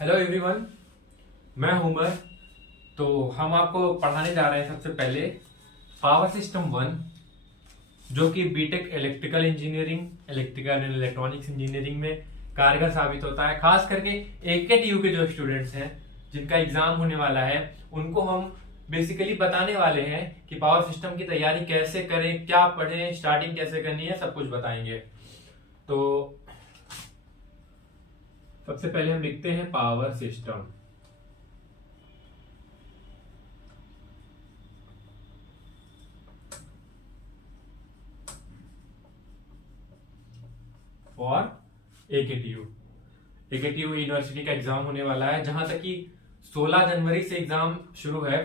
Hello everyone, मैं उमर। तो हम आपको पढ़ाने जा रहे हैं सबसे पहले पावर सिस्टम वन, जो कि B Tech electrical engineering, electrical and electronics engineering में कारगर साबित होता है। खास करके एकेटीयू के जो स्टूडेंट्स हैं जिनका एग्जाम होने वाला है, उनको हम बेसिकली बताने वाले हैं कि पावर सिस्टम की तैयारी कैसे करें, क्या पढ़ें, स्टार्टिंग कैसे करनी है, सब कुछ बताएंगे। तो सबसे पहले हम लिखते हैं power system. For AKTU university का एग्जाम होने वाला है, जहां तक कि 16 जनवरी से एग्जाम शुरू है।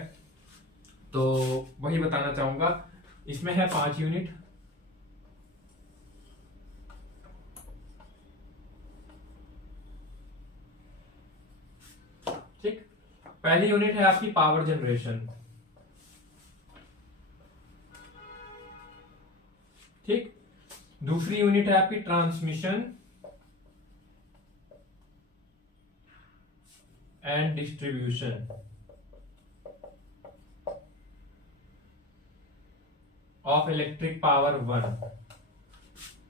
तो वही बताना चाहूंगा। इसमें है 5 यूनिट। ठीक, पहली यूनिट है आपकी पावर जनरेशन। ठीक, दूसरी यूनिट है आपकी transmission and distribution of electric power one.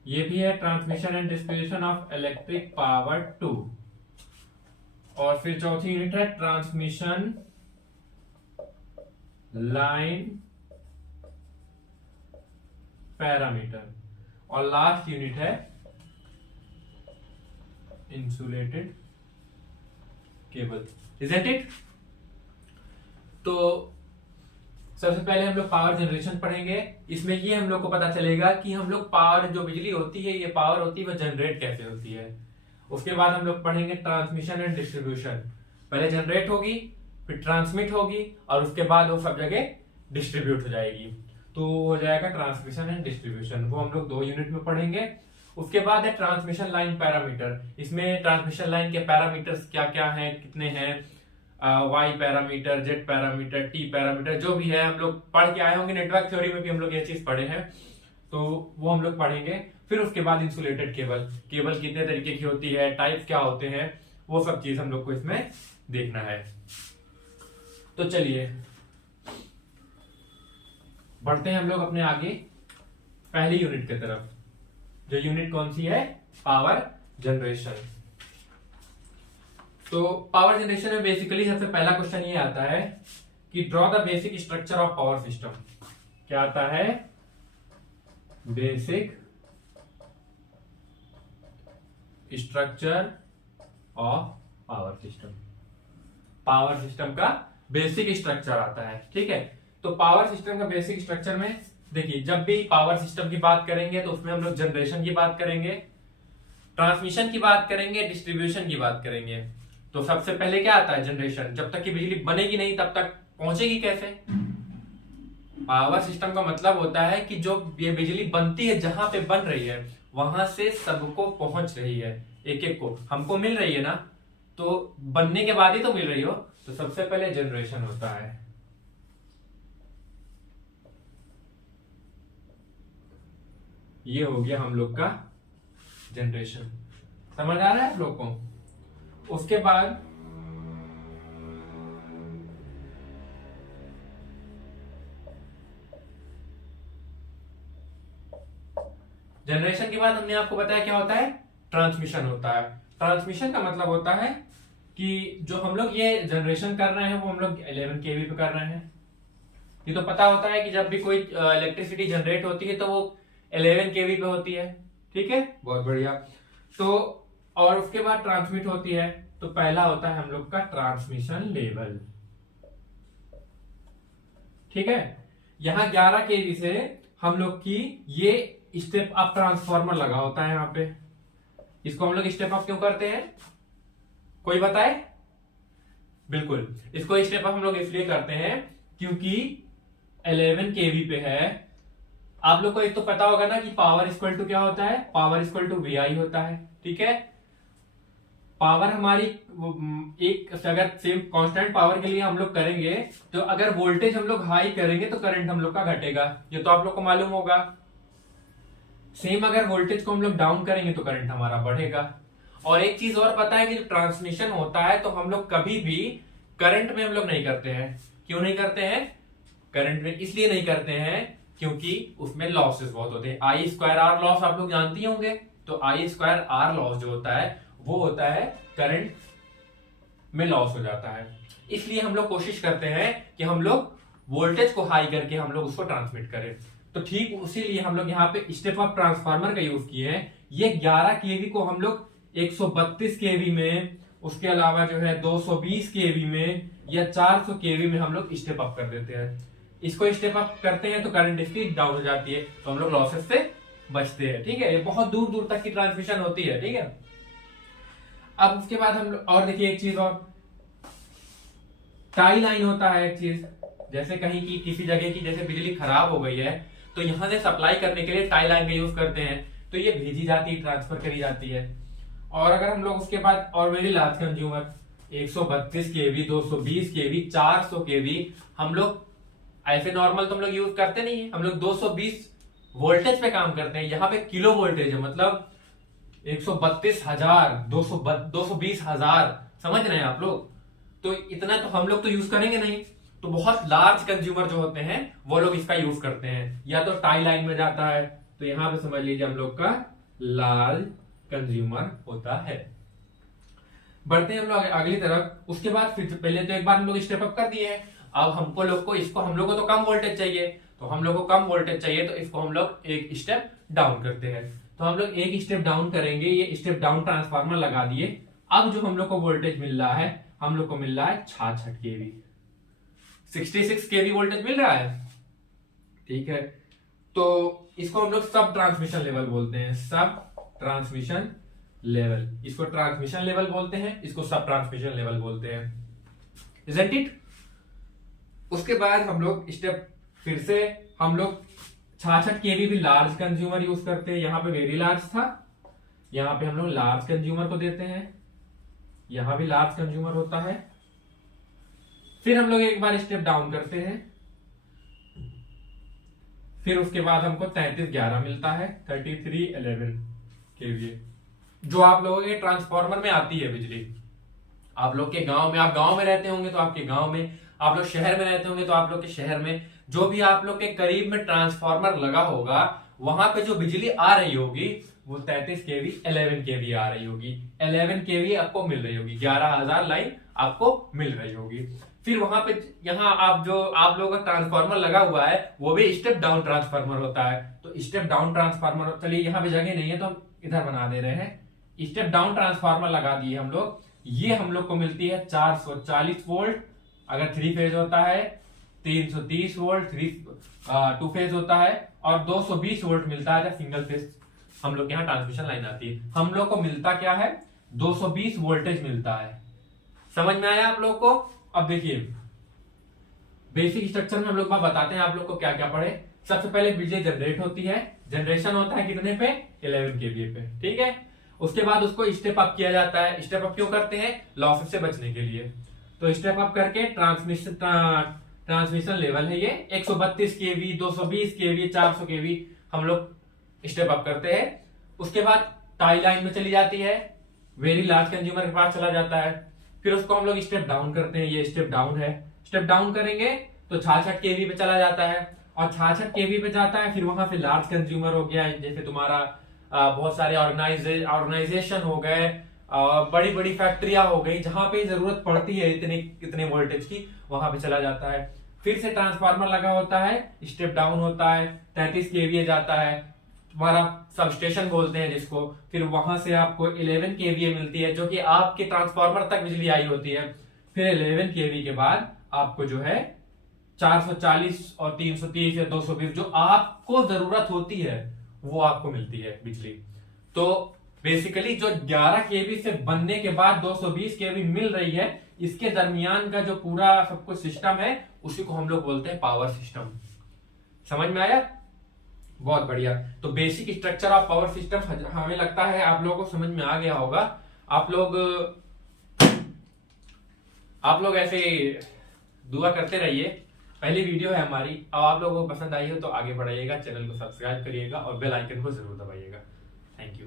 ये भी है transmission and distribution of electric power two. और फिर चौथी यूनिट है ट्रांसमिशन लाइन पैरामीटर। और लास्ट यूनिट है इंसुलेटेड केबल। Isn't it? तो सबसे पहले हम लोग पावर जनरेशन पढ़ेंगे। इसमें ये हम लोग को पता चलेगा कि हम लोग पावर, जो बिजली होती है, ये पावर होती है, वह जनरेट कैसे होती है। उसके बाद हम लोग पढ़ेंगे ट्रांसमिशन एंड डिस्ट्रीब्यूशन। पहले जनरेट होगी, फिर ट्रांसमिट होगी, और उसके बाद वो सब जगह डिस्ट्रीब्यूट हो जाएगी। तो हो जाएगा ट्रांसमिशन एंड डिस्ट्रीब्यूशन। वो हम लोग 2 यूनिट में पढ़ेंगे। उसके बाद है ट्रांसमिशन लाइन पैरामीटर। इसमें ट्रांसमिशन लाइन के पैरामीटर्स क्या क्या हैं, कितने हैं, Y parameter, Z parameter, T parameter, जो भी है हम लोग पढ़ के आए होंगे। नेटवर्क थ्योरी में भी हम लोग ये चीज पढ़े हैं, तो वो हम लोग पढ़ेंगे। फिर उसके बाद इंसुलेटेड केबल कितने तरीके की होती है, टाइप क्या होते हैं, वो सब चीज हम लोग को इसमें देखना है। तो चलिए बढ़ते हैं हम लोग अपने आगे पहली यूनिट की तरफ। जो यूनिट कौन सी है? Power generation. तो पावर जनरेशन में बेसिकली सबसे पहला क्वेश्चन ये आता है कि draw the basic structure of power system. क्या आता है? Basic structure of power system. Power system का बेसिक स्ट्रक्चर आता है। ठीक है, तो पावर सिस्टम का बेसिक स्ट्रक्चर में देखिए, जब भी पावर सिस्टम की बात करेंगे तो उसमें हम लोग जनरेशन की बात करेंगे, ट्रांसमिशन की बात करेंगे, डिस्ट्रीब्यूशन की बात करेंगे। तो सबसे पहले क्या आता है? जनरेशन। जब तक कि बिजली बनेगी नहीं तब तक पहुंचेगी कैसे? पावर सिस्टम का मतलब होता है कि जो ये बिजली बनती है, जहां पे बन रही है, वहां से सबको पहुंच रही है, एक एक को हमको मिल रही है ना। तो बनने के बाद ही तो मिल रही हो। तो सबसे पहले जनरेशन होता है। ये हो गया हम लोग का जनरेशन। समझ आ रहा है आप लोग को? उसके बाद जनरेशन के बाद हमने आपको बताया क्या होता है? ट्रांसमिशन होता है। ट्रांसमिशन का मतलब होता है कि जो हम लोग ये जनरेशन कर रहे हैं वो हम लोग 11 केवी पे कर रहे हैं। ये तो पता होता है कि जब भी कोई इलेक्ट्रिसिटी जनरेट होती है तो वो 11 केवी पे होती है। ठीक है, बहुत बढ़िया। तो और उसके बाद ट्रांसमिट होती है। तो पहला होता है हम लोग का ट्रांसमिशन लेवल। ठीक है, यहां 11 केवी से हम लोग की ये स्टेप अप ट्रांसफार्मर लगा होता है यहाँ पे। इसको हम लोग स्टेप अप क्यों करते हैं? कोई बताए? बिल्कुल, इसको स्टेप अप हम लोग इसलिए करते हैं क्योंकि 11 केवी पे है। आप लोग को एक तो पता होगा ना कि पावर इक्वल टू क्या होता है? पावर इक्वल टू वी आई होता है। ठीक है, पावर हमारी एक, अगर सेम कांस्टेंट पावर के लिए हम लोग करेंगे तो अगर वोल्टेज हम लोग हाई करेंगे तो करंट हम लोग का घटेगा, ये तो आप लोग को मालूम होगा। सेम अगर वोल्टेज को हम लोग डाउन करेंगे तो करंट हमारा बढ़ेगा। और एक चीज और पता है कि जो ट्रांसमिशन होता है तो हम लोग कभी भी करंट में हम लोग नहीं करते हैं। क्यों नहीं करते हैं? करंट में इसलिए नहीं करते हैं क्योंकि उसमें लॉसेस बहुत होते हैं। आई स्क्वायर आर लॉस आप लोग जानते ही होंगे। तो आई स्क्वायर आर लॉस जो होता है वो होता है करंट में लॉस हो जाता है। इसलिए हम लोग कोशिश करते हैं कि हम लोग वोल्टेज को हाई करके हम लोग उसको ट्रांसमिट करें। तो ठीक उसीलिए हम लोग यहाँ पे स्टेप अप ट्रांसफार्मर का यूज किए हैं। ये 11 केवी को हम लोग 132 केवी में, उसके अलावा जो है 220 केवी में या 400 केवी में हम लोग स्टेप अप कर देते हैं। इसको स्टेप अप करते हैं तो करंट इसकी डाउन हो जाती है, तो हम लोग लॉसेस से बचते हैं। ठीक है, ये बहुत दूर दूर तक की ट्रांसमिशन होती है। ठीक है, अब उसके बाद हम लोग और देखिए एक चीज और, टाई लाइन होता है एक चीज। जैसे कहीं की किसी जगह की जैसे बिजली खराब हो गई है तो यहां से सप्लाई करने के लिए टाई लाइन का यूज करते हैं, तो ये भेजी जाती है, ट्रांसफर करी जाती है। और अगर हम लोग उसके बाद और वेरी लार्ज कंज्यूमर 132 केवी, 220 केवी, 400 केवी, हम लोग ऐसे नॉर्मल तो हम लोग यूज करते नहीं है, हम लोग 220 वोल्टेज पे काम करते हैं। यहाँ पे किलो वोल्टेज है, मतलब 132,000, 220,000, समझ रहे हैं आप लोग? तो इतना तो हम लोग तो यूज करेंगे नहीं। तो बहुत लार्ज कंज्यूमर जो होते हैं वो लोग इसका यूज करते हैं, या तो टाई लाइन में जाता है, तो यहां पे समझ लीजिए हम लोग का लार्ज कंज्यूमर होता है। बढ़ते हैं हम लोग अगली तरफ। उसके बाद फिर पहले तो एक बार हम लोग स्टेप अप कर दिए हैं, अब हमको लोग को इसको हम लोग को तो कम वोल्टेज चाहिए, तो हम लोग को कम वोल्टेज चाहिए, तो इसको हम लोग एक स्टेप डाउन करते हैं। तो हम लोग एक स्टेप डाउन करेंगे, ये स्टेप डाउन ट्रांसफार्मर लगा दिए। अब जो हम लोग को वोल्टेज मिल रहा है, हम लोग को मिल रहा है 66 केवी, 66 केवी वोल्टेज मिल रहा है। ठीक है, तो इसको हम लोग सब ट्रांसमिशन लेवल बोलते हैं, सब ट्रांसमिशन लेवल। इसको ट्रांसमिशन लेवल बोलते हैं, इसको सब ट्रांसमिशन लेवल बोलते हैं। Isn't it? उसके बाद हम लोग स्टेप फिर से हम लोग 66 केवी भी लार्ज कंज्यूमर यूज करते हैं। यहां पे वेरी लार्ज था, यहां पे हम लोग लार्ज कंज्यूमर को देते हैं, यहां भी लार्ज कंज्यूमर होता है। फिर हम लोग एक बार स्टेप डाउन करते हैं, फिर उसके बाद हमको 3311 मिलता है, 3311 केवीए, जो आप लोगों के ट्रांसफार्मर में आती है बिजली। आप लोग के गांव में, आप गांव में रहते होंगे तो आपके गांव में, आप लोग शहर में रहते होंगे तो आप लोग के शहर में, जो भी आप लोग के करीब में ट्रांसफार्मर लगा होगा वहां पे जो बिजली आ रही होगी वो 33 केवी 11 केवी आ रही होगी। 11 केवी आपको मिल रही होगी, 11,000 लाइन आपको मिल रही होगी। फिर वहां पे यहाँ आप लोगों का ट्रांसफार्मर लगा हुआ है वो भी स्टेप डाउन ट्रांसफार्मर होता है। तो स्टेप डाउन ट्रांसफार्मर, चलिए यहाँ पे जगह नहीं है तो हम इधर बना दे रहे हैं। स्टेप डाउन ट्रांसफार्मर लगा दिए हम लोग, ये हम लोग को मिलती है 440 वोल्ट अगर 3 फेज होता है, 330 वोल्ट 2 फेज होता है, और 220 वोल्ट मिलता है जब सिंगल फेज हम लोग के यहाँ ट्रांसमिशन लाइन आती है। हम लोग को मिलता क्या है? 220 वोल्टेज मिलता है। समझ में आया आप लोग को? अब देखिए बेसिक स्ट्रक्चर में हम लोग बताते हैं आप लोग को क्या क्या पढ़े। सबसे पहले बिजली जनरेट होती है, जनरेशन होता है कितने पे? 11 केवीए पे। ठीक है, उसके बाद उसको स्टेप अप किया जाता है। स्टेप अप क्यों करते हैं? लॉसेस से बचने के लिए। तो स्टेप अप करके ट्रांसमिशन लेवल है ये 132 केवी, 220 केवी, 400 केवी हम लोग स्टेप अप करते हैं। उसके बाद टाई लाइन में चली जाती है, वेरी लार्ज कंज्यूमर के पास चला जाता है। फिर उसको हम लोग स्टेप डाउन करते हैं, ये स्टेप डाउन है। स्टेप डाउन करेंगे तो 66 केवी पे चला जाता है, और 66 केवी पे जाता है। फिर वहां पे लार्ज कंज्यूमर हो गया, जैसे तुम्हारा बहुत सारे ऑर्गेनाइजेशन हो गए, बड़ी बड़ी फैक्ट्रियां हो गई, जहां पे जरूरत पड़ती है इतने वोल्टेज की, वहां पे चला जाता है। फिर से ट्रांसफार्मर लगा होता है, स्टेप डाउन होता है, 33 केवीए जाता है, तुम्हारा सब स्टेशन बोलते हैं जिसको। फिर वहां से आपको 11 केवीए मिलती है, जो कि आपके ट्रांसफार्मर तक बिजली आई होती है। फिर 11 केवी के बाद आपको जो है 440 और 330 या 220 जो आपको जरूरत होती है वो आपको मिलती है बिजली। तो बेसिकली जो 11 केवी से बनने के बाद 220 केवी मिल रही है, इसके दरमियान का जो पूरा सब कुछ सिस्टम है उसी को हम लोग बोलते हैं पावर सिस्टम। समझ में आया? बहुत बढ़िया। तो basic structure of power system हमें लगता है आप लोगों को समझ में आ गया होगा। आप लोग ऐसे दुआ करते रहिए। पहली वीडियो है हमारी, अब आप लोगों को पसंद आई हो तो आगे बढ़ाइएगा, चैनल को सब्सक्राइब करिएगा और बेल आइकन को जरूर दबाइएगा। Thank you.